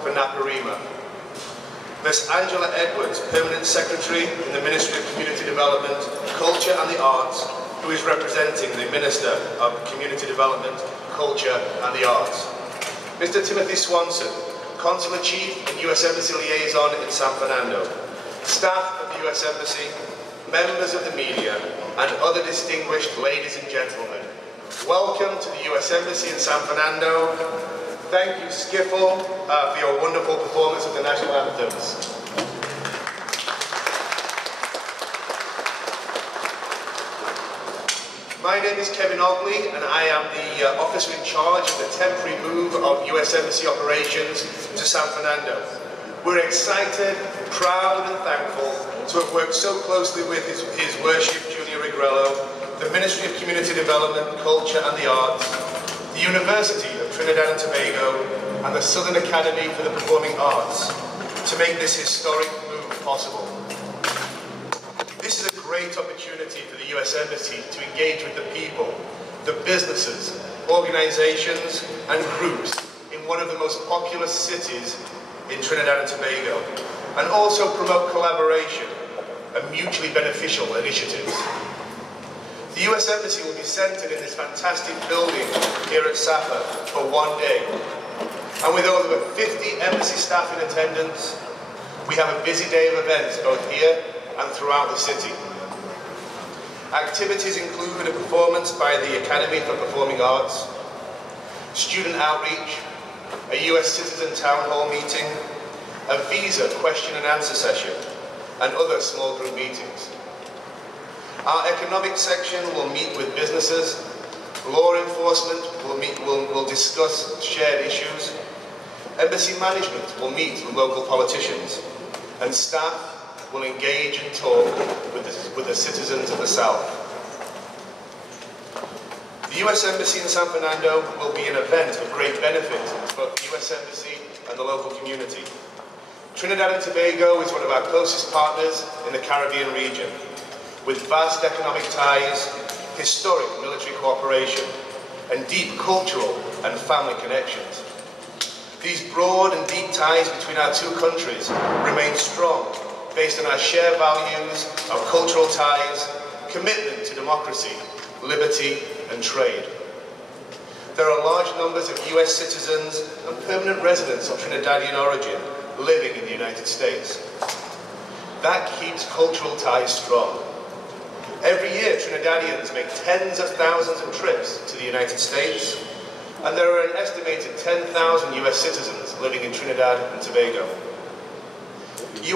for Naparima. Ms. Angela Edwards, Permanent Secretary in the Ministry of Community Development, Culture and the Arts, who is representing the Minister of Community Development, Culture and the Arts. Mr. Timothy Swanson, Consular Chief and U.S. Embassy Liaison in San Fernando. Staff of the U.S. Embassy, members of the media, and other distinguished ladies and gentlemen. Welcome to the U.S. Embassy in San Fernando. Thank you, Skiffle, for your wonderful performance of the national anthems. My name is Kevin Ogley, and I am the officer in charge of the temporary move of U.S. Embassy operations to San Fernando. We're excited, proud, and thankful to have worked so closely with His Worship Junior Regrello, the Ministry of Community Development, Culture and the Arts, the University of Trinidad and Tobago, and the Southern Academy for the Performing Arts to make this historic move possible. This is a great opportunity for the U.S. Embassy to engage with the people, the businesses, organizations, and groups in one of the most populous cities in Trinidad and Tobago, and also promote collaboration and mutually beneficial initiatives. The U.S. Embassy will be centered in this fantastic building here at S.A.P.A for one day. And with over 50 embassy staff in attendance, we have a busy day of events both here and throughout the city. Activities include a performance by the Academy for Performing Arts, student outreach, a U.S. Citizen Town Hall meeting, a visa question and answer session, and other small group meetings. Our economic section will meet with businesses, law enforcement will discuss shared issues, embassy management will meet with local politicians, and staff will engage and talk with the citizens of the South. The U.S. Embassy in San Fernando will be an event of great benefit for both the U.S. Embassy and the local community. Trinidad and Tobago is one of our closest partners in the Caribbean region, with vast economic ties, historic military cooperation, and deep cultural and family connections. These broad and deep ties between our two countries remain strong, based on our shared values, our cultural ties, commitment to democracy, liberty, and trade. There are large numbers of US citizens and permanent residents of Trinidadian origin living in the United States. That keeps cultural ties strong. Every year, Trinidadians make tens of thousands of trips to the United States, and there are an estimated 10,000 US citizens living in Trinidad and Tobago.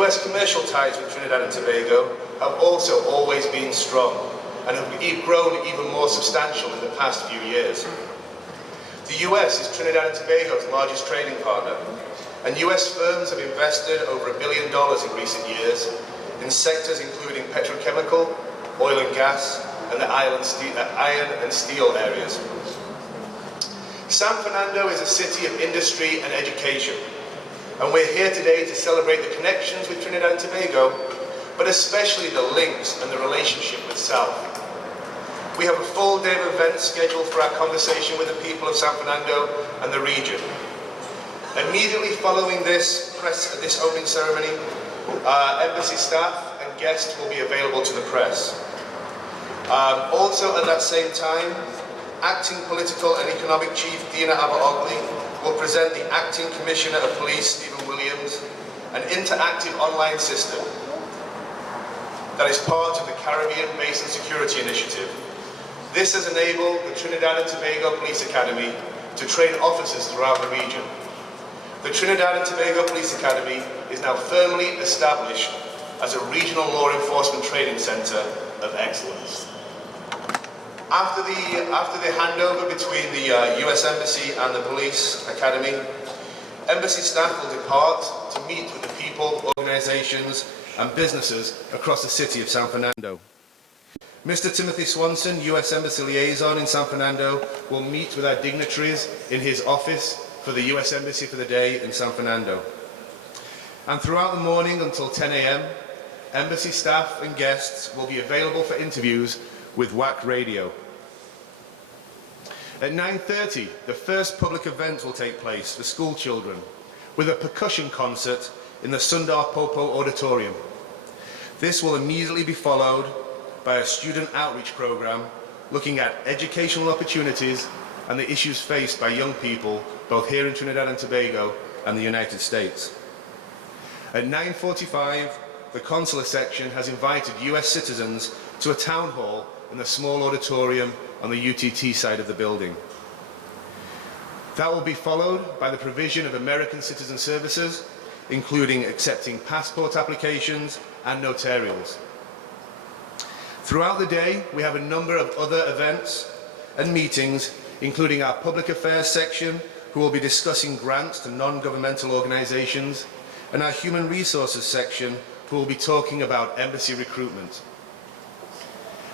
US commercial ties with Trinidad and Tobago have also always been strong and have grown even more substantial in the past few years. The US is Trinidad and Tobago's largest trading partner, and US firms have invested over $1 billion in recent years in sectors including petrochemical, oil and gas, and the iron and steel areas. San Fernando is a city of industry and education, and we're here today to celebrate the connections with Trinidad and Tobago, but especially the links and the relationship with South. We have a full day of events scheduled for our conversation with the people of San Fernando and the region. Immediately following this opening ceremony, embassy staff and guests will be available to the press. Also at that same time, Acting Political and Economic Chief Dina Abba-Ogley will present the Acting Commissioner of Police Stephen Williams, an interactive online system that is part of the Caribbean Basin Security Initiative. This has enabled the Trinidad and Tobago Police Academy to train officers throughout the region. The Trinidad and Tobago Police Academy is now firmly established as a regional law enforcement training center of excellence. After the handover between the US Embassy and the Police Academy, embassy staff will depart to meet with the people, organizations, and businesses across the city of San Fernando. Mr. Timothy Swanson, US Embassy Liaison in San Fernando, will meet with our dignitaries in his office for the US Embassy for the day in San Fernando. And throughout the morning until 10 a.m., embassy staff and guests will be available for interviews with WAC Radio. At 9:30, the first public event will take place for school children, with a percussion concert in the S.A.P.A auditorium. This will immediately be followed by a student outreach program looking at educational opportunities and the issues faced by young people both here in Trinidad and Tobago and the United States. At 9:45, the consular section has invited US citizens to a town hall in the small auditorium on the UTT side of the building. That will be followed by the provision of American citizen services, including accepting passport applications and notarials. Throughout the day, we have a number of other events and meetings, including our public affairs section, who will be discussing grants to non-governmental organizations, and our human resources section, who will be talking about embassy recruitment.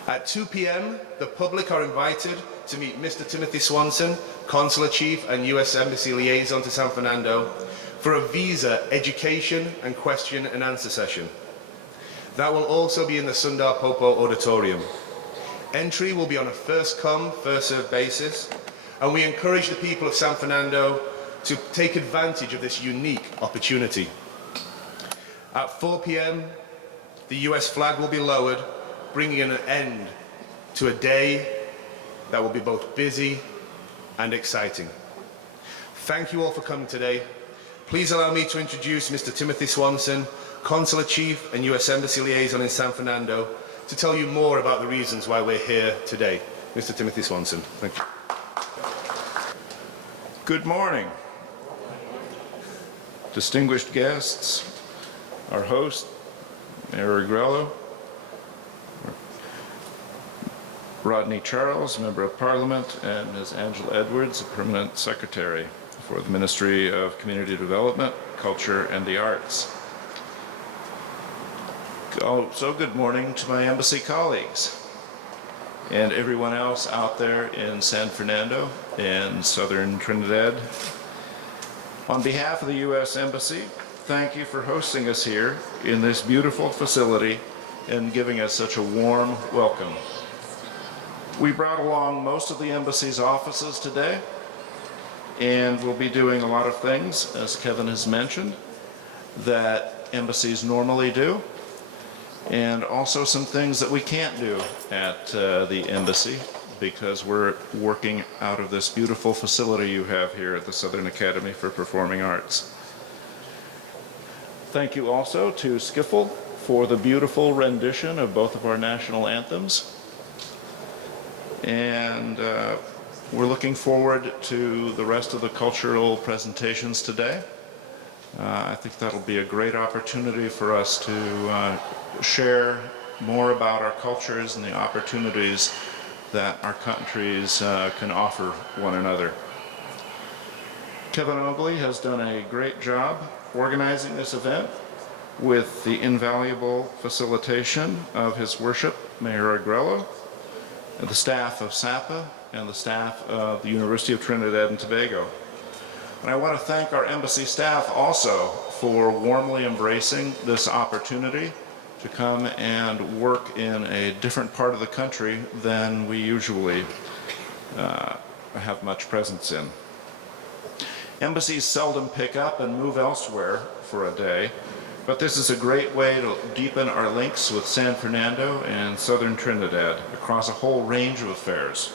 At 2 p.m., the public are invited to meet Mr. Timothy Swanson, Consular Chief and U.S. Embassy Liaison to San Fernando, for a visa education and question and answer session. That will also be in the S.A.P.A auditorium. Entry will be on a first-come, first-served basis, and we encourage the people of San Fernando to take advantage of this unique opportunity. At 4 p.m., the US flag will be lowered, bringing an end to a day that will be both busy and exciting. Thank you all for coming today. Please allow me to introduce Mr. Timothy Swanson, Consular Chief and US Embassy Liaison in San Fernando, to tell you more about the reasons why we're here today. Mr. Timothy Swanson, thank you. Good morning. Distinguished guests, our host, Mayor Agrello, Rodney Charles, Member of Parliament, and Ms. Angela Edwards, Permanent Secretary for the Ministry of Community Development, Culture, and the Arts. So good morning to my embassy colleagues and everyone else out there in San Fernando and southern Trinidad. On behalf of the U.S. Embassy, thank you for hosting us here in this beautiful facility and giving us such a warm welcome. We brought along most of the embassy's offices today, and we'll be doing a lot of things, as Kevin has mentioned, that embassies normally do, and also some things that we can't do at the embassy because we're working out of this beautiful facility you have here at the Southern Academy for Performing Arts. Thank you also to Skiffle for the beautiful rendition of both of our national anthems. And we're looking forward to the rest of the cultural presentations today. I think that'll be a great opportunity for us to share more about our cultures and the opportunities that our countries can offer one another. Kevin Ogley has done a great job organizing this event with the invaluable facilitation of His Worship, Mayor Agrello, and the staff of S.A.P.A. and the staff of the University of Trinidad and Tobago. And I want to thank our embassy staff also for warmly embracing this opportunity to come and work in a different part of the country than we usually have much presence in. Embassies seldom pick up and move elsewhere for a day, but this is a great way to deepen our links with San Fernando and southern Trinidad across a whole range of affairs.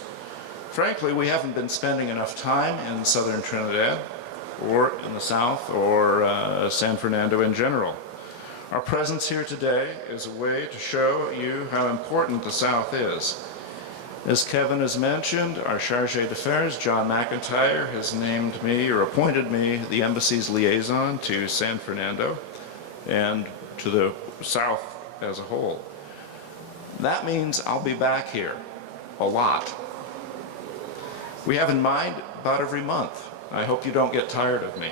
Frankly, we haven't been spending enough time in southern Trinidad or in the south or San Fernando in general. Our presence here today is a way to show you how important the South is. As Kevin has mentioned, our Chargé d'Affaires, John McIntyre, has named me or appointed me the embassy's liaison to San Fernando and to the South as a whole. That means I'll be back here a lot. We have in mind about every month. I hope you don't get tired of me.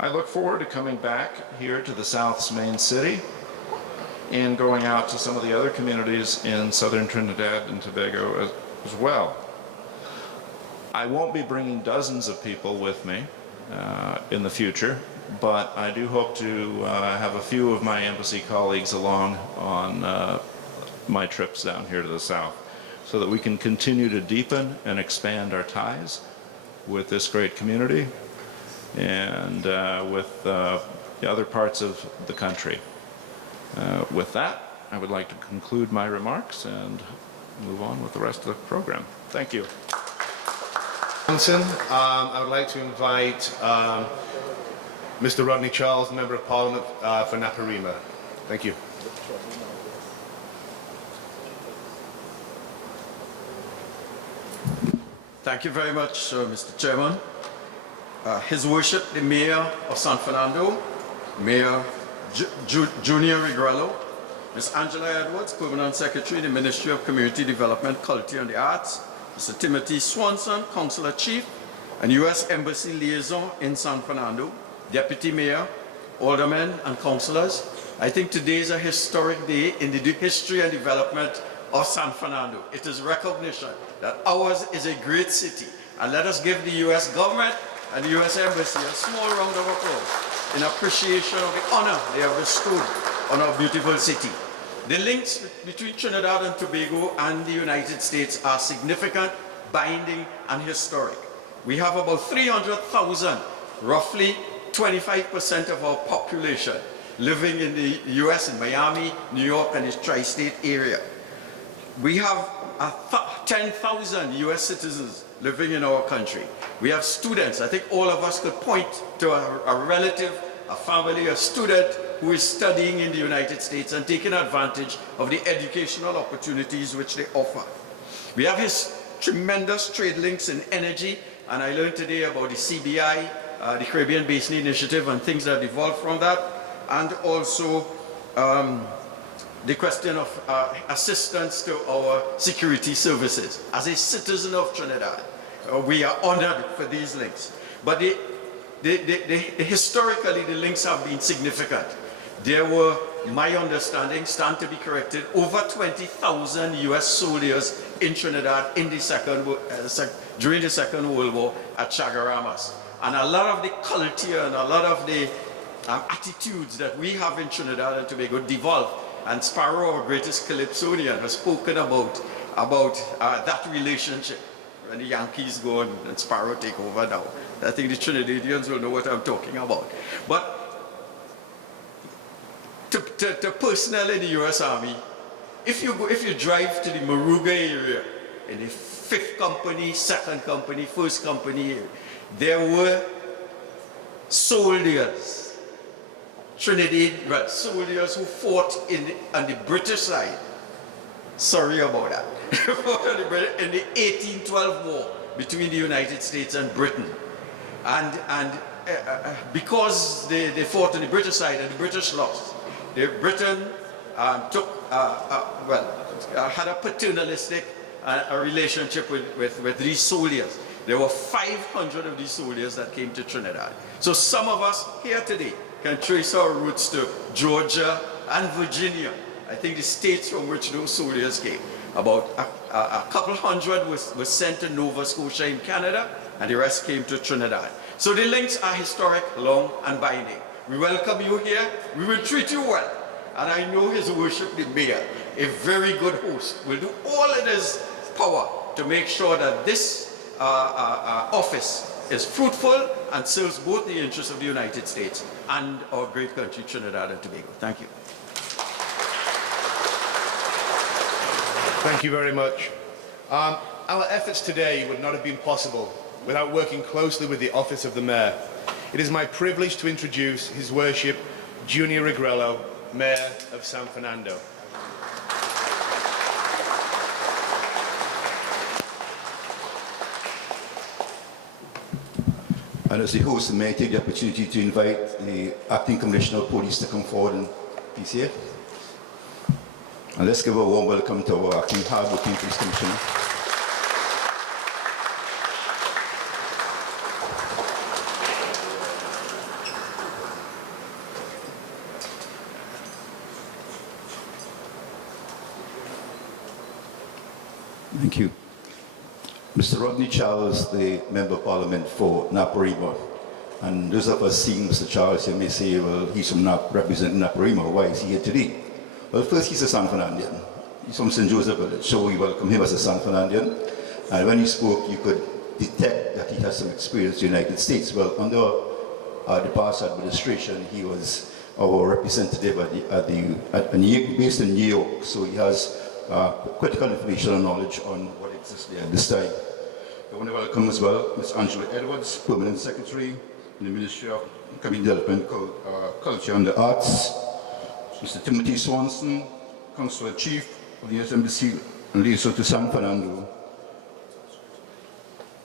I look forward to coming back here to the South's main city and going out to some of the other communities in southern Trinidad and Tobago as well. I won't be bringing dozens of people with me in the future, but I do hope to have a few of my embassy colleagues along on my trips down here to the South so that we can continue to deepen and expand our ties with this great community and with the other parts of the country. With that, I would like to conclude my remarks and move on with the rest of the program. Thank you. Johnson, I would like to invite Mr. Rodney Charles, Member of Parliament for Naparima. Thank you. Thank you very much, Mr. Chairman. His Worship, the Mayor of San Fernando, Mayor Junior Regrello, Ms. Angela Edwards, Permanent Secretary, the Ministry of Community Development, Culture and the Arts, Mr. Timothy Swanson, Councilor Chief and U.S. Embassy Liaison in San Fernando, Deputy Mayor, Aldermen and Councilors. I think today is a historic day in the history and development of San Fernando. It is recognition that ours is a great city, and let us give the U.S. government and the U.S. Embassy a small round of applause in appreciation of the honor they have bestowed on our beautiful city. The links between Trinidad and Tobago and the United States are significant, binding, and historic. We have about 300,000, roughly 25% of our population, living in the U.S., in Miami, New York, and the tri-state area. We have 10,000 U.S. citizens living in our country. We have students. I think all of us could point to a relative, a family, a student who is studying in the United States and taking advantage of the educational opportunities which they offer. We have his tremendous trade links in energy, and I learned today about the CBI, the Caribbean Basin Initiative, and things that evolved from that, and also the question of assistance to our security services. As a citizen of Trinidad, we are honored for these links. But historically, the links have been significant. There were, my understanding, stand to be corrected, over 20,000 U.S. soldiers in Trinidad in the during the Second World War at Chagaramas. And a lot of the culture and a lot of the attitudes that we have in Trinidad and Tobago devolved. And Sparrow, our greatest Calypsonian, has spoken about that relationship. When the Yankees go and Sparrow take over now, I think the Trinidadians will know what I'm talking about. But to personnel in the U.S. Army, if you drive to the Moruga area, in the 5th Company, 2nd Company, 1st Company area, there were soldiers, Trinidad soldiers who fought on the British side. Sorry about that. In the 1812 war between the United States and Britain. And because they fought on the British side and the British lost, Britain had a paternalistic relationship with these soldiers. There were 500 of these soldiers that came to Trinidad. So some of us here today can trace our roots to Georgia and Virginia. I think the states from which those soldiers came. About a couple hundred was sent to Nova Scotia in Canada, and the rest came to Trinidad. So the links are historic, long, and binding. We welcome you here. We will treat you well. And I know His Worship the Mayor, a very good host, will do all in his power to make sure that this office is fruitful and serves both the interests of the United States and our great country, Trinidad and Tobago. Thank you. Thank you very much. Our efforts today would not have been possible without working closely with the Office of the Mayor. It is my privilege to introduce His Worship Junior Regrello, Mayor of San Fernando. And as the host, may I take the opportunity to invite the Acting Commissioner of Police to come forward and please here. And let's give a warm welcome to our Acting Hard-Working Police Commissioner. Thank you. Mr. Rodney Charles, the Member of Parliament for Naparima. And those of us seeing Mr. Charles, you may say, well, he's from representing Naparima. Why is he here today? Well, first, he's a San Fernandian. He's from St. Joseph Village, so we welcome him as a San Fernandian. And when he spoke, you could detect that he has some experience in the United States. Well, under the past administration. He was our representative based in New York, so he has critical information and knowledge on what exists there at this time. I want to welcome as well Ms. Angela Edwards, Permanent Secretary in the Ministry of Community Development, Culture and the Arts, Mr. Timothy Swanson, Consular Chief of the U.S. Embassy and liaison to San Fernando,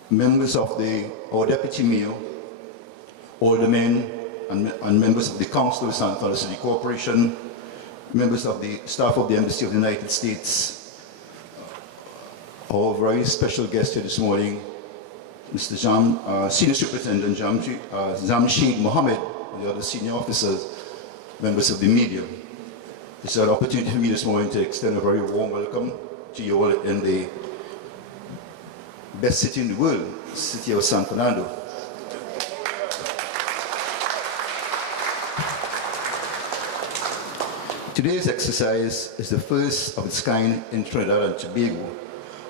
members of our Deputy Mayor, aldermen, and members of the Council of San Fernando City Corporation, members of the staff of the Embassy of the United States, our very special guest here this morning, Mr. Senior Superintendent Jamshid Mohammed, and the other senior officers, members of the media. It's an opportunity for me this morning to extend a very warm welcome to you all in the best city in the world, the city of San Fernando. Today's exercise is the first of its kind in Trinidad and Tobago.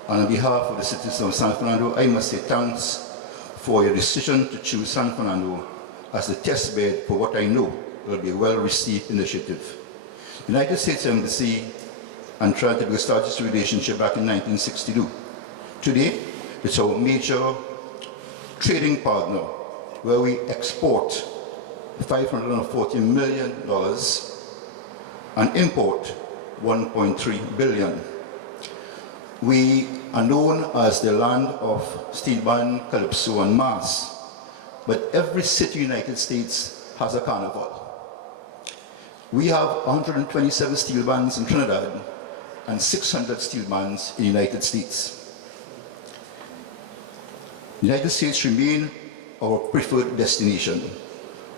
And on behalf of the citizens of San Fernando, I must say thanks for your decision to choose San Fernando as the test bed for what I know will be a well-received initiative. The United States Embassy and Trinidad and Tobago started this relationship back in 1962. Today, it's our major trading partner where we export $540 million and import $1.3 billion. We are known as the land of steel band, calypso, and mass, but every city in the United States has a carnival. We have 127 steel bands in Trinidad and 600 steel bands in the United States. The United States remain our preferred destination,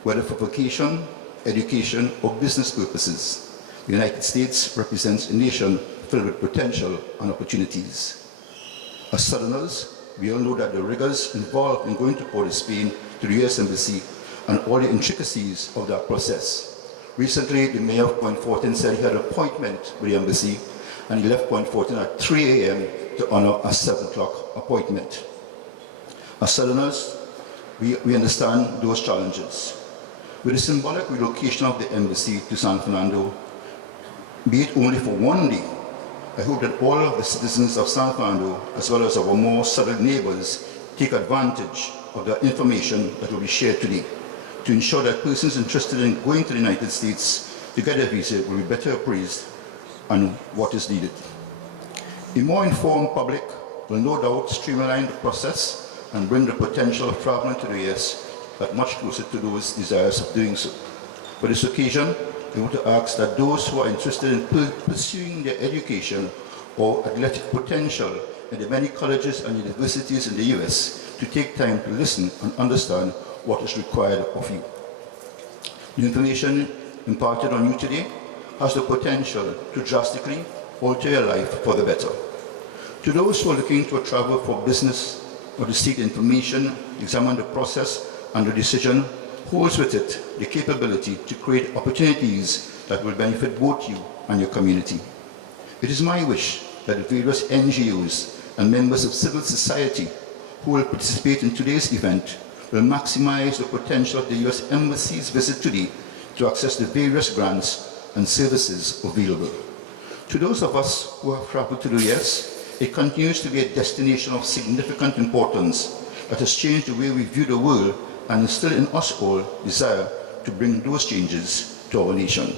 whether for vacation, education, or business purposes. The United States represents a nation filled with potential and opportunities. As Southerners, we all know that the rigors involved in going to Port of Spain to the U.S. Embassy and all the intricacies of that process. Recently, the mayor of Point Fortin said he had an appointment with the embassy and he left Point Fortin at 3 a.m. to honor a 7 o'clock appointment. As Southerners, we understand those challenges. With the symbolic relocation of the embassy to San Fernando, be it only for one day, I hope that all of the citizens of San Fernando, as well as our more southern neighbors, take advantage of the information that will be shared today to ensure that persons interested in going to the United States to get a visa will be better appraised on what is needed. A more informed public will no doubt streamline the process and bring the potential of traveling to the US that much closer to those desires of doing so. For this occasion, I want to ask that those who are interested in pursuing their education or athletic potential in the many colleges and universities in the US to take time to listen and understand what is required of you. The information imparted on you today has the potential to drastically alter your life for the better. To those who are looking to travel for business or to seek information, examine the process and the decision holds with it the capability to create opportunities that will benefit both you and your community. It is my wish that the various NGOs and members of civil society who will participate in today's event will maximize the potential of the U.S. Embassy's visit today to access the various grants and services available. To those of us who have traveled to the U.S., it continues to be a destination of significant importance that has changed the way we view the world and instill in us all desire to bring those changes to our nation.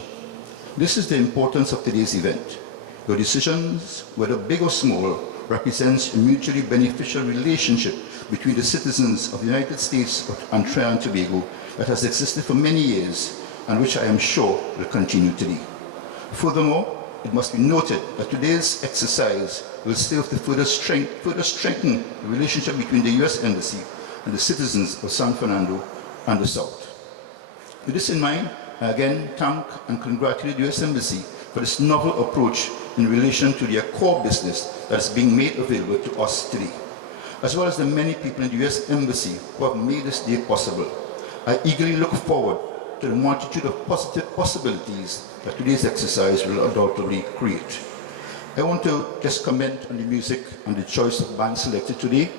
This is the importance of today's event. Your decisions, whether big or small, represents a mutually beneficial relationship between the citizens of the United States and Trinidad and Tobago that has existed for many years and which I am sure will continue today. Furthermore, it must be noted that today's exercise will serve to further strengthen the relationship between the U.S. Embassy and the citizens of San Fernando and the South. With this in mind, I again thank and congratulate the U.S. Embassy for this novel approach in relation to their core business that is being made available to us today, as well as the many people in the U.S. Embassy who have made this day possible. I eagerly look forward to the multitude of positive possibilities that today's exercise will undoubtedly create. I want to just comment on the music and the choice of bands selected today.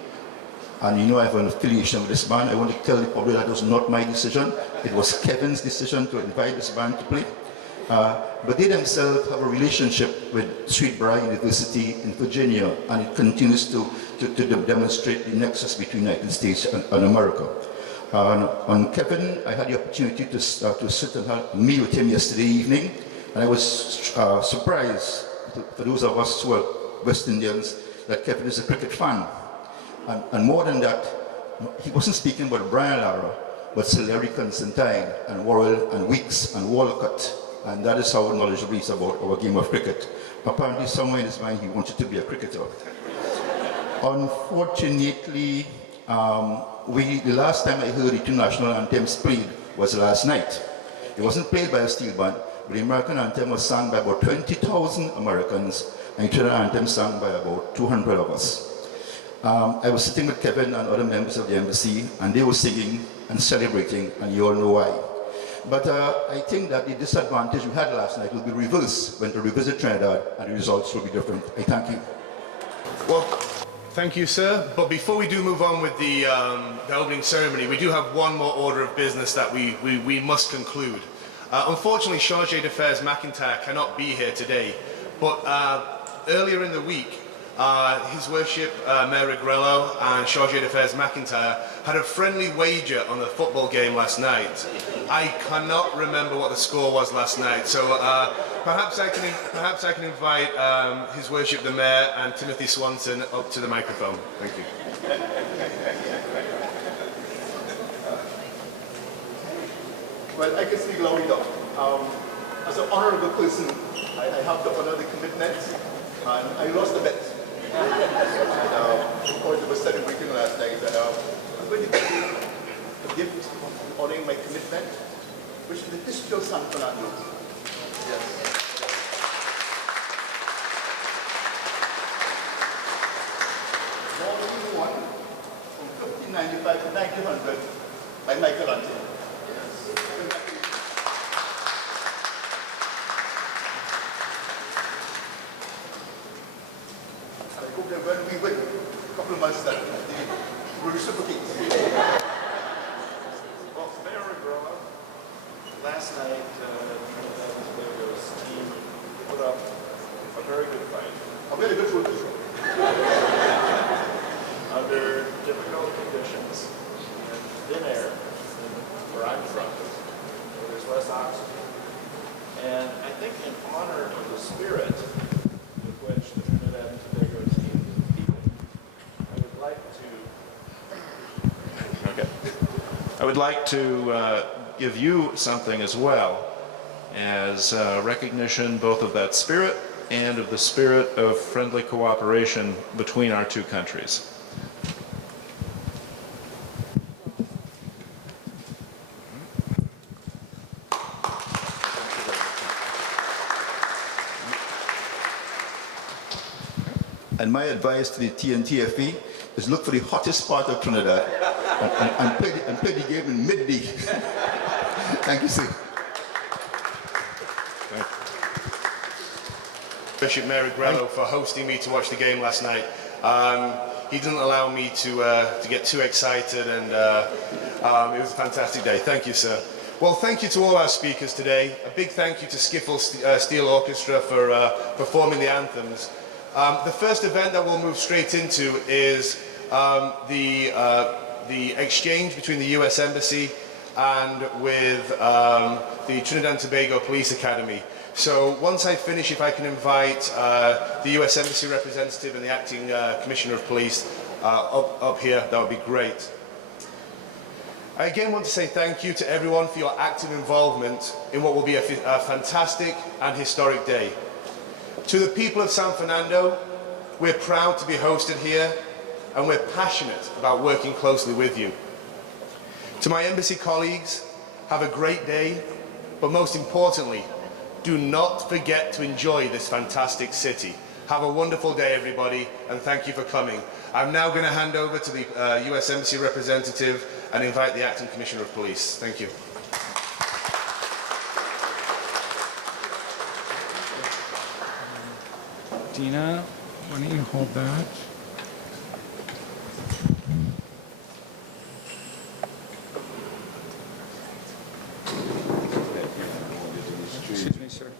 And you know I have an affiliation with this band. I want to tell the public that was not my decision. It was Kevin's decision to invite this band to play. But they themselves have a relationship with Sweetbriar University in Virginia, and it continues to demonstrate the nexus between the United States and America. On Kevin, I had the opportunity to sit and have a meal with him yesterday evening, and I was surprised, for those of us who are West Indians, that Kevin is a cricket fan. And more than that, he wasn't speaking about Brian Lara, but Sir Larry Constantine and Worrell and Weeks and Walcott. And that is how knowledgeable he is about our game of cricket. Apparently somewhere in his mind he wanted to be a cricketer. Unfortunately, the last time I heard the two national anthems played was last night. It wasn't played by a steel band, but the American anthem was sung by about 20,000 Americans, and the Trinidad anthem sung by about 200 of us. I was sitting with Kevin and other members of the embassy, and they were singing and celebrating, and you all know why. But I think that the disadvantage we had last night will be reversed when we revisit Trinidad, and the results will be different. I thank you. Well, thank you, sir. But before we do move on with the opening ceremony, we do have one more order of business that we must conclude. Unfortunately, Chargé d'Affaires McIntyre cannot be here today, but earlier in the week, His Worship Mayor Agrello and Chargé d'Affaires McIntyre had a friendly wager on the football game last night. I cannot remember what the score was last night, so perhaps I can invite His Worship the Mayor and Timothy Swanson up to the microphone. Thank you. Well, I can speak loud enough. As an honorable person, I have to honor the commitment, and I lost the bet. Of course, I was celebrating last night, and I'm going to give you a gift honoring my commitment, which is the history of San Fernando. Yes. Volume 1, from 1595 to 1900, by Michelangelo. When we win a couple of months later, they will reciprocate. Well, Mayor Agrello, last night, Trinidad and Tobago's team put up a very good fight. A very good food. Under difficult conditions, and thin air, where I'm from, where there's less oxygen. And I think in honor of the spirit with which the Trinidad and Tobago team is keeping, I would like to give you something as well as recognition both of that spirit and of the spirit of friendly cooperation between our two countries. And my advice to the TNTFE is look for the hottest part of Trinidad and play the game in midday. Thank you, sir. Bishop Mayor Agrello for hosting me to watch the game last night. He didn't allow me to get too excited, and it was a fantastic day. Thank you, sir. Well, thank you to all our speakers today. A big thank you to Skiffle Steel Orchestra for performing the anthems. The first event that we'll move straight into is the exchange between the US Embassy and with the Trinidad and Tobago Police Academy. So once I finish, if I can invite the US Embassy representative and the Acting Commissioner of Police up here, that would be great. I again want to say thank you to everyone for your active involvement in what will be a fantastic and historic day. To the people of San Fernando, we're proud to be hosted here, and we're passionate about working closely with you. To my embassy colleagues, have a great day, but most importantly, do not forget to enjoy this fantastic city. Have a wonderful day, everybody, and thank you for coming. I'm now going to hand over to the US Embassy representative and invite the Acting Commissioner of Police. Thank you. Dina, why don't you hold that? Excuse me, sir.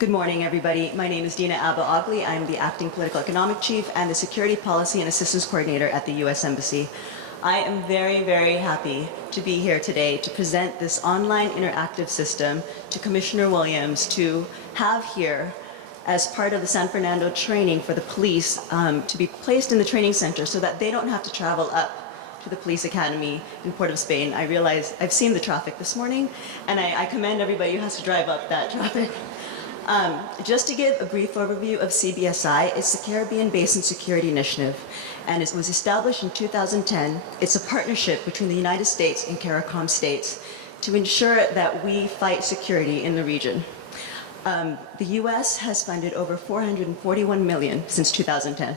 Good morning, everybody. My name is Dina Abba-Ogley. I'm the Acting Political Economic Chief and the Security Policy and Assistance Coordinator at the U.S. Embassy. I am very, very happy to be here today to present this online interactive system to Commissioner Williams to have here as part of the San Fernando training for the police to be placed in the training center so that they don't have to travel up to the police academy in Port of Spain. I realize I've seen the traffic this morning, and I commend everybody who has to drive up that traffic. Just to give a brief overview of CBSI, it's the Caribbean Basin Security Initiative, and it was established in 2010. It's a partnership between the United States and CARICOM states to ensure that we fight security in the region. The U.S. has funded over $441 million since 2010.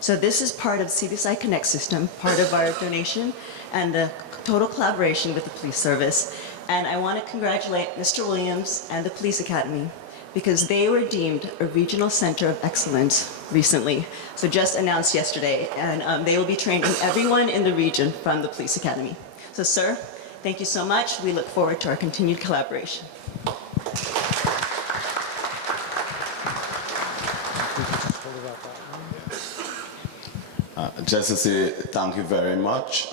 So this is part of CBSI Connect system, part of our donation and the total collaboration with the police service. And I want to congratulate Mr. Williams and the Police Academy because they were deemed a regional center of excellence recently. So just announced yesterday, and they will be training everyone in the region from the Police Academy. So sir, thank you so much. We look forward to our continued collaboration. Just to say thank you very much,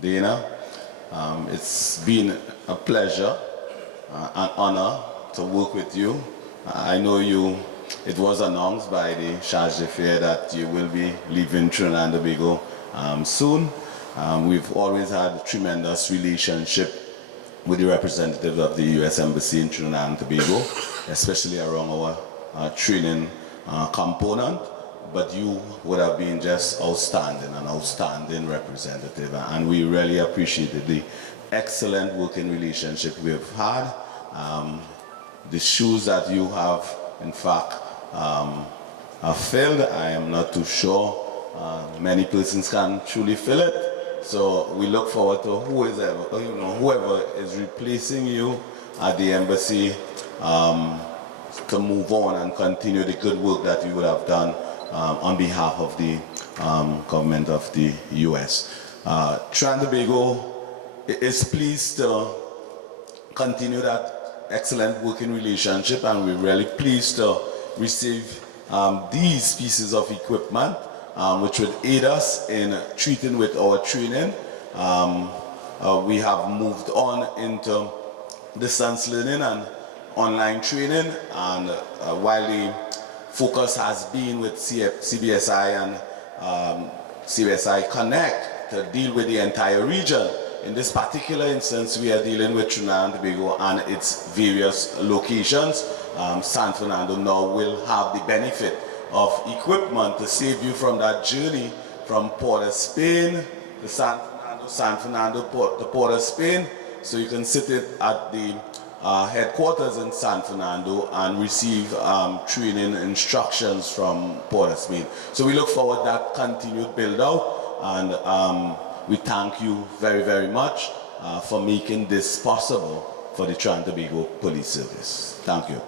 Dana. It's been a pleasure, an honor to work with you. I know it was announced by the Charge d'Affaires that you will be leaving Trinidad and Tobago soon. We've always had a tremendous relationship with the representative of the U.S. Embassy in Trinidad and Tobago, especially around our training component. But you would have been just outstanding, an outstanding representative, and we really appreciated the excellent working relationship we've had. The shoes that you have, in fact, filled, I am not too sure many persons can truly fill it. So we look forward to whoever is replacing you at the embassy to move on and continue the good work that you would have done on behalf of the government of the U.S. Trinidad and Tobago is pleased to continue that excellent working relationship, and we're really pleased to receive these pieces of equipment which would aid us in treating with our training. We have moved on into distance learning and online training, and while the focus has been with CBSI and CBSI Connect to deal with the entire region. In this particular instance, we are dealing with Trinidad and Tobago and its various locations. San Fernando now will have the benefit of equipment to save you from that journey from Port of Spain to San Fernando to Port of Spain. So you can sit it at the headquarters in San Fernando and receive training instructions from Port of Spain. So we look forward to that continued build out, and we thank you very, very much for making this possible for the Trinidad and Tobago Police Service. Thank you.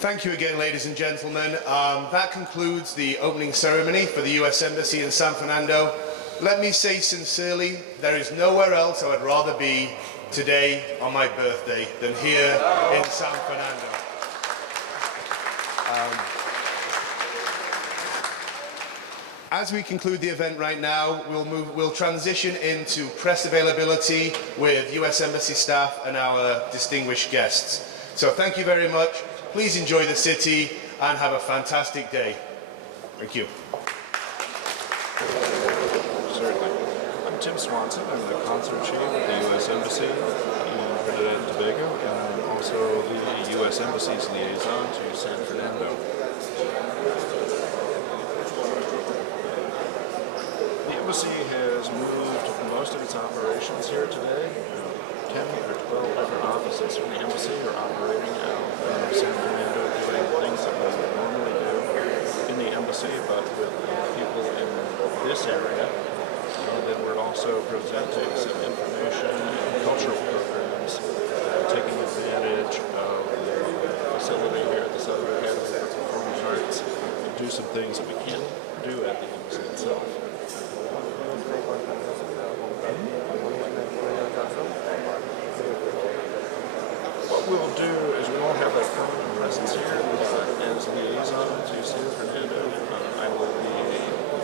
Thank you again, ladies and gentlemen. That concludes the opening ceremony for the U.S. Embassy in San Fernando. Let me say sincerely, there is nowhere else I would rather be today on my birthday than here in San Fernando. As we conclude the event right now, we'll transition into press availability with U.S. Embassy staff and our distinguished guests. So thank you very much. Please enjoy the city and have a fantastic day. Thank you. Certainly. I'm Tim Swanson. I'm the Consul Chief of the U.S. Embassy in Trinidad and Tobago, and I'm also the U.S. Embassy's liaison to San Fernando. The embassy has moved most of its operations here today. 10 or 12 different offices from the embassy are operating out of San Fernando, doing things that we would normally do in the embassy, but with people in this area. Then we're also presenting some information and cultural programs we'll do is we won't have that permanent presence here, but as liaison to San Fernando, I will be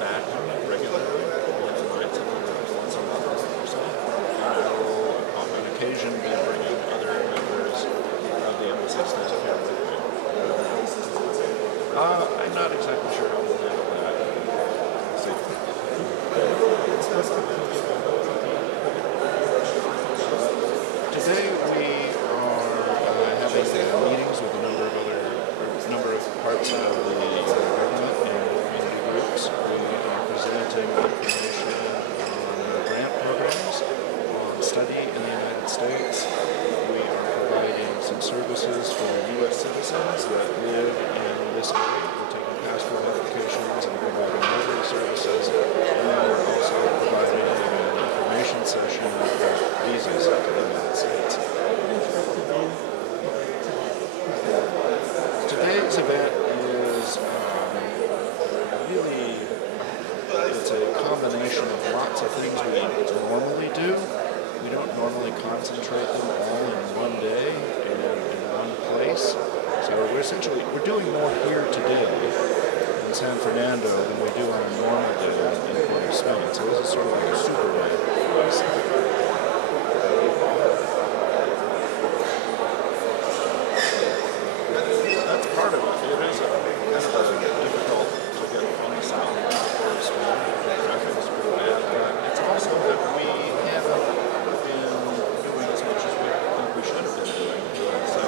back regularly, once a month or so. And I will, on occasion, be bringing other members of the embassy staff here with me. I'm not exactly sure how we'll handle that. Today we are having meetings with a number of parts of the government and community groups. We are presenting information on grant programs, on study in the United States. We are providing some services for U.S. citizens that live in this area. We're taking passport applications and providing notary services. And then we're also providing an information session about visas to the United States. Today's event is really, it's a combination of lots of things we normally do. We don't normally concentrate them all in one day and in one place. So we're doing more here today in San Fernando than we do on a normal day in Port of Spain. So this is sort of like a super day for us. That's part of it. It is kind of difficult to get on the south of Port of Spain. Traffic is pretty bad, but it's also that we haven't been doing as much as we think we should have been doing. So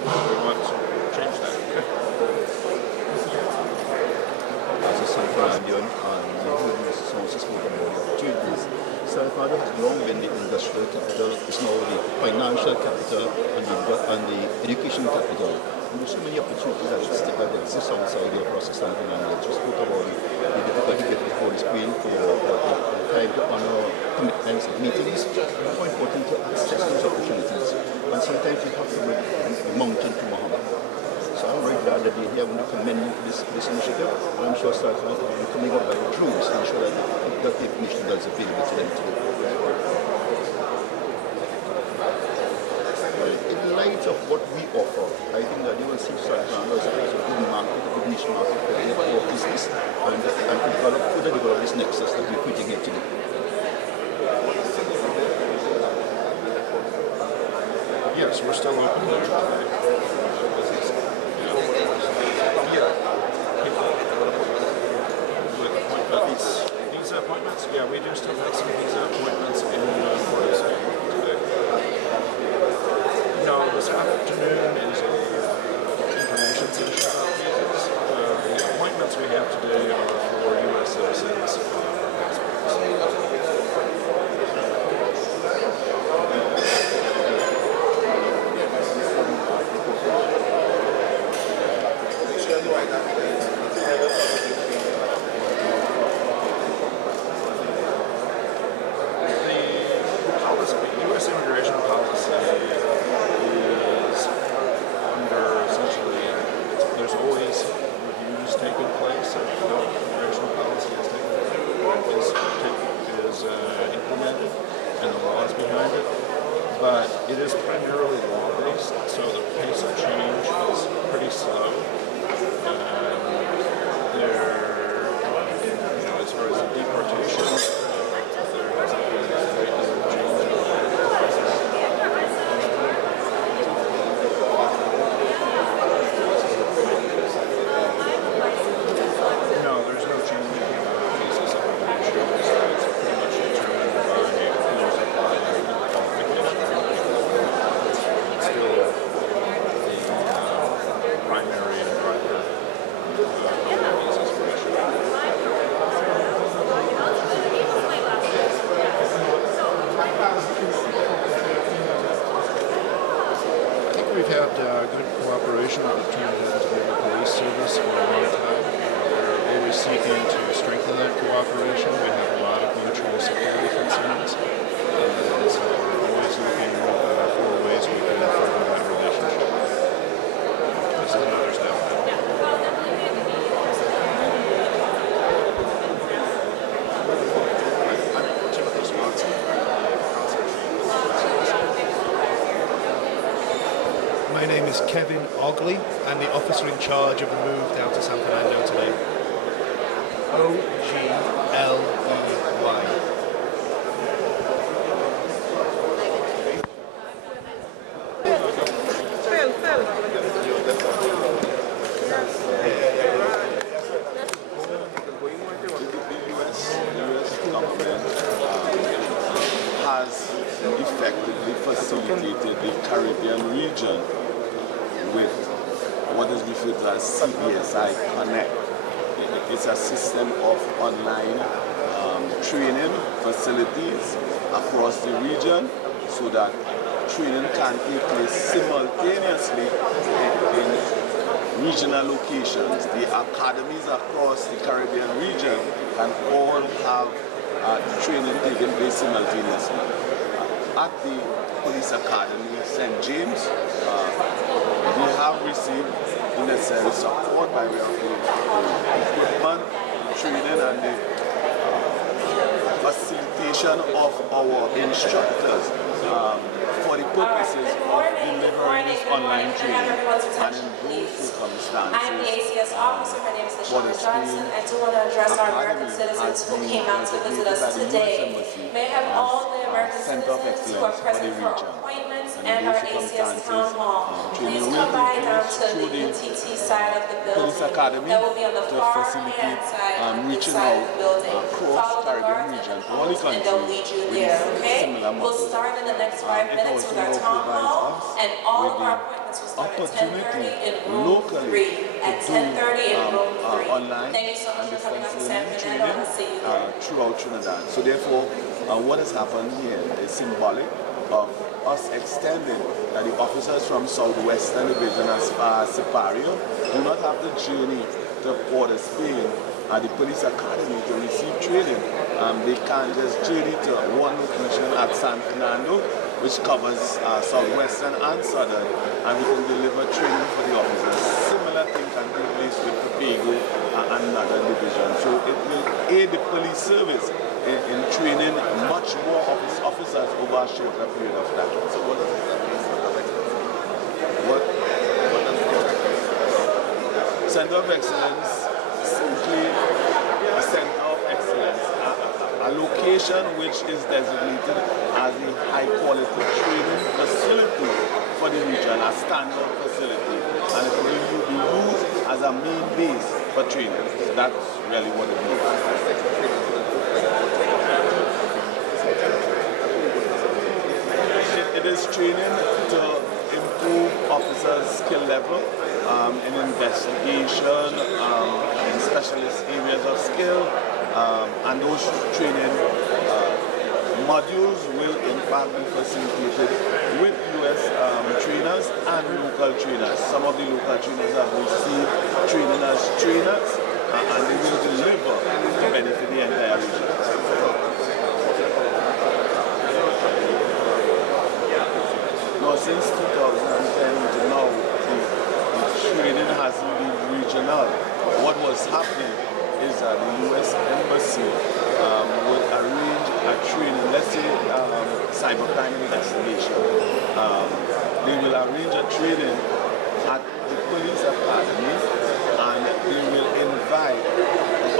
we want to change that. As a San Fernandian and resources moving opportunities, San Fernando has long been the industrial capital, it's now the financial capital and the education capital. And there's so many opportunities that exist outside here across the San Fernando. Just spoke about the difficulty getting before the Spain for the time to honor commitments and meetings. It's more important to access those opportunities. And sometimes you have to bring the mountain to Muhammad. So I'm very glad that you're here. I want to commend you for this initiative. And I'm sure San Fernando will be coming up by troops to ensure that the information that is available to them too. In light of what we offer, I think that you will see San Fernando as a good market, a good niche market for business, and further develop this nexus that we're putting here today. Yes, we're still open here today. Visa appointments? Yeah, we do still have some visa appointments in Port of Spain today. No, this afternoon is a information session about visas. The appointments we have today are for U.S. citizens for passports. U.S. immigration policy is under essentially, there's always reviews taking place of how immigration policy is implemented and the laws behind it. But it is primarily law-based, so the pace of change is pretty slow. As far as the deportation, we've had good cooperation with the Trinidad Police Service for a long time. We're always seeking to strengthen that cooperation. We have a lot of mutual security concerns. And so we're always looking for ways we can further that relationship. This is another step. name is Kevin Ogley. I'm the officer in charge of the move down to San Fernando today. Ogley. Has effectively facilitated the Caribbean region with what is referred to as CBSI Connect. It's a system of online training facilities across the region so that training can take place simultaneously in regional locations. The academies across the Caribbean region can all have training taking place simultaneously. At the Police Academy, St. James, we have received the necessary support by way of the equipment, training, and the facilitation of our instructors for the purposes of delivering this online training. And in those circumstances, I'm the ACS officer. My name is Lashana Johnson. I do want to address our American citizens who came out to visit us today. May I have all the American citizens who are present for appointments and our ACS town hall. Please come by down to the UTT side of the building. That will be on the far hand side of the building. Follow the north and the coast and they'll lead you there, okay? We'll start in the next 5 minutes with our town hall, and all of our appointments will start at 10:30 in room 3. At 10:30 in room 3. Online Thank you so much for coming out to San Fernando. I'll see you there. Throughout Trinidad. So therefore, what has happened here is symbolic of us extending that the officers from Southwestern Division as far as S.A.P.A do not have to journey to Port of Spain at the Police Academy to receive training. They can just journey to one location at San Fernando, which covers Southwestern and Southern, and we can deliver training for the officers. Similar thing can take place with S.A.P.A and another division. So it will aid the police service in training much more officers over a shorter period of time. So what does that mean? Center of Excellence, simply a center of excellence, a location which is designated as a high-quality training facility for the region, a standard facility, and it will be used as a main base for training. So that's really what it means. It is training to improve officers' skill level in investigation, in specialist areas of skill, and those training modules will in fact be facilitated with US trainers and local trainers. Some of the local trainers have received training as trainers, and they will deliver to benefit the entire region. Now, since 2010 to now, the training hasn't been regional. What was happening is that the US Embassy would arrange a training, let's say cybercrime investigation. They will arrange a training at the Police Academy, and they will invite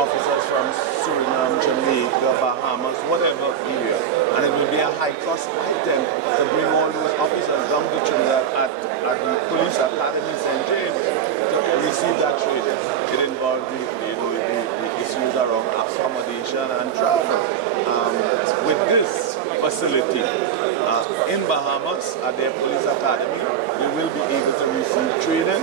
officers from Suriname, Jamaica, Bahamas, whatever area. And it will be a high-cost item to bring all those officers down to Trinidad at the Police Academy St. James to receive that training. It involves the issues around accommodation and travel. With this facility in Bahamas at their Police Academy, they will be able to receive training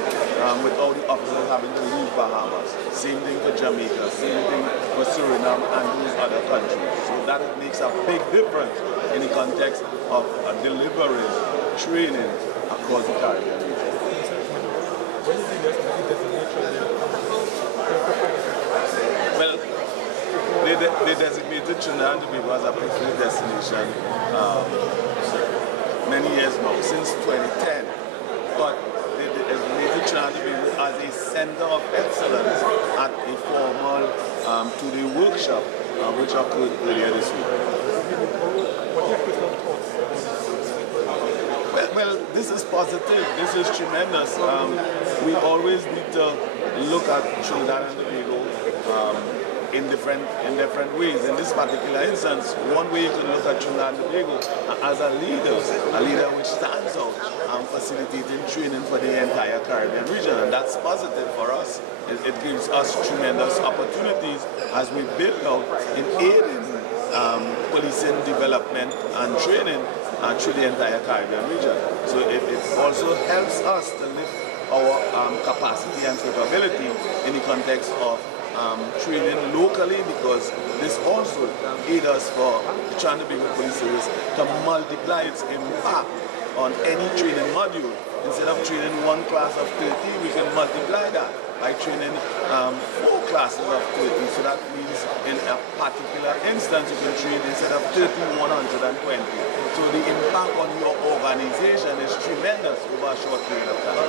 without the officers having to leave Bahamas. Same thing for Jamaica, same thing for Suriname and those other countries. So that it makes a big difference in the context of delivering training across the Caribbean region. Well, they designated Trinidad to be as a preferred destination many years now, since 2010. But they designated Trinidad to be as a center of excellence at a formal two-day workshop which occurred earlier this week. Well, this is positive. This is tremendous. We always need to look at Trinidad and Tobago in different ways. In this particular instance, one way you can look at Trinidad and Tobago as a leader which stands out, facilitating training for the entire Caribbean region, and that's positive for us. It gives us tremendous opportunities as we build out in aiding policing development and training through the entire Caribbean region. So it also helps us to lift our capacity and capability in the context of training locally, because this also aids us for the Trinidad and Tobago Police Service to multiply its impact on any training module. Instead of training one class of 30, we can multiply that by training 4 classes of 30. So that means in a particular instance, you can train instead of 30, 120. So the impact on your organization is tremendous over a short period of time.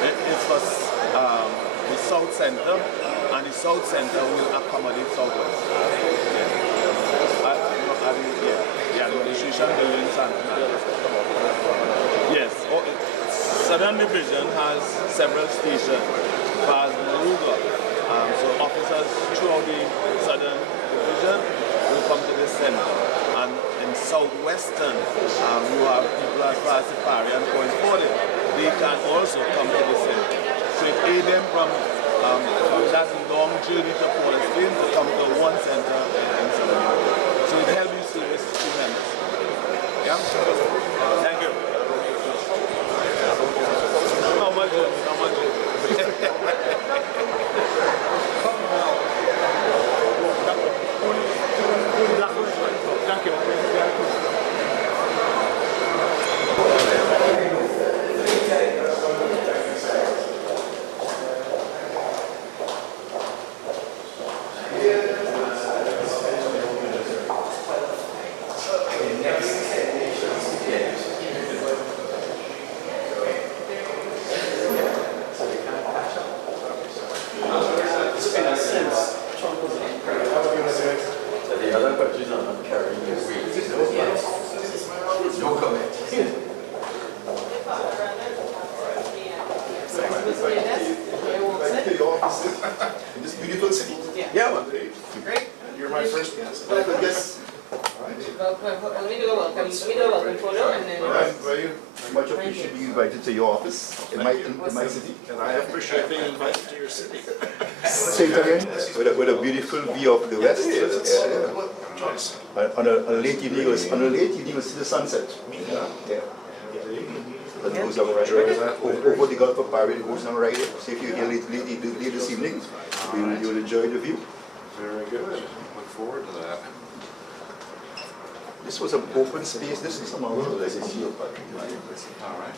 It's for the South Center, and the South Center will accommodate Southwest. The administration building Yes, Southern Division has several stations, as Maruga. So officers throughout the Southern Division will come to the center. And in Southwestern, you have people as far as S.A.P.A and Point Forward. They can also come to the center. So it aids them from that long journey to Port of Spain to come to one center in Southern Division. So it helps you service tremendously. Yeah? Thank you. How much? Thank you. In this beautiful city. Yeah, well, Great. You're my first guest. Yes. let me do a welcome photo and then. All right, very much appreciate being invited to your office in my city. And I appreciate being invited to your city. Say it again. With a beautiful view of the west. On a late evening, you'll see the sunset. Yeah. That goes on right over the Gulf of Paris. It goes on right there. So if you're here late this evening, you'll enjoy the view. Very good. Look forward to that. This was an open space. This is a mountain. All right.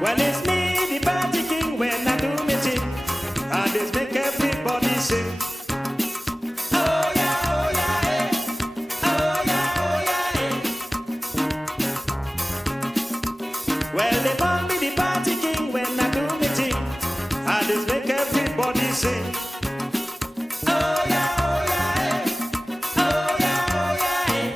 Well, it's me, the party king, when I do me thing. I just make everybody sing. Oh yeah, oh yeah, eh. Oh yeah, oh yeah, eh. Well, they call me the party king when I do me thing. I just make everybody sing. Oh yeah, oh yeah, eh. Oh yeah, oh yeah, eh.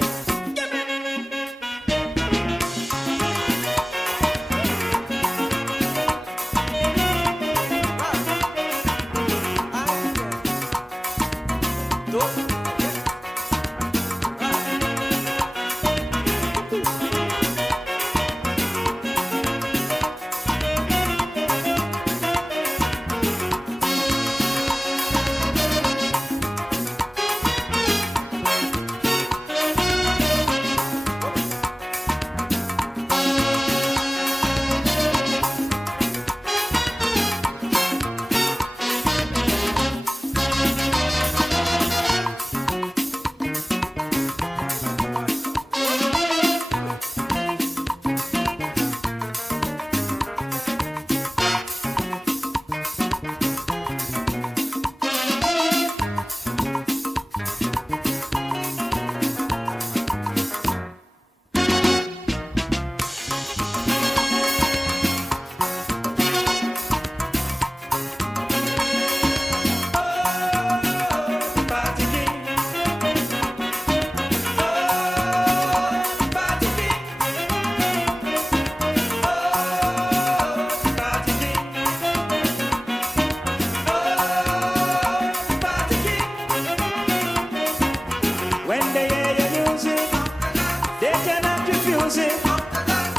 music,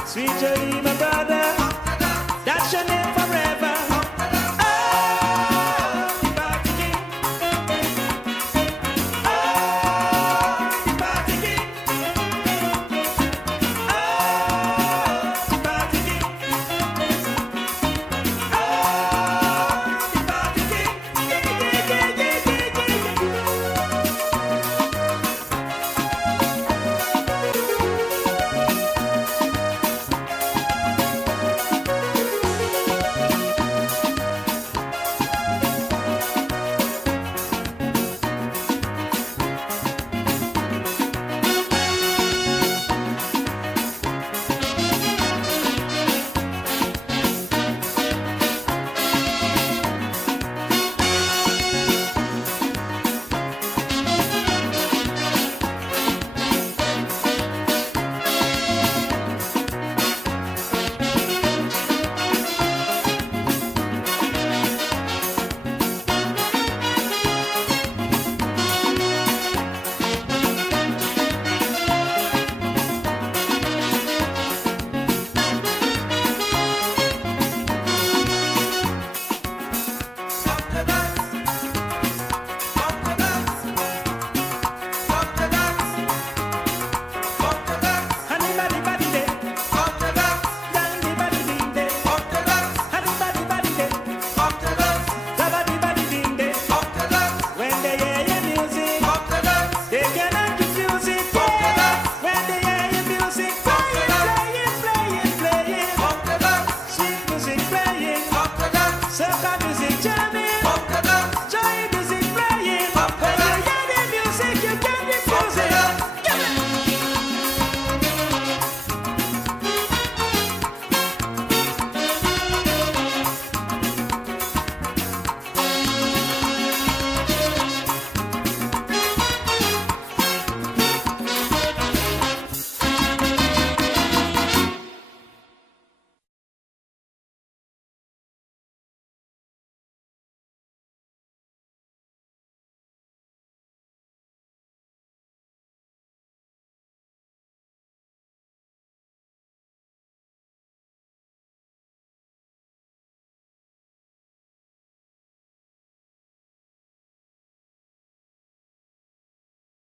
sweet Jolene.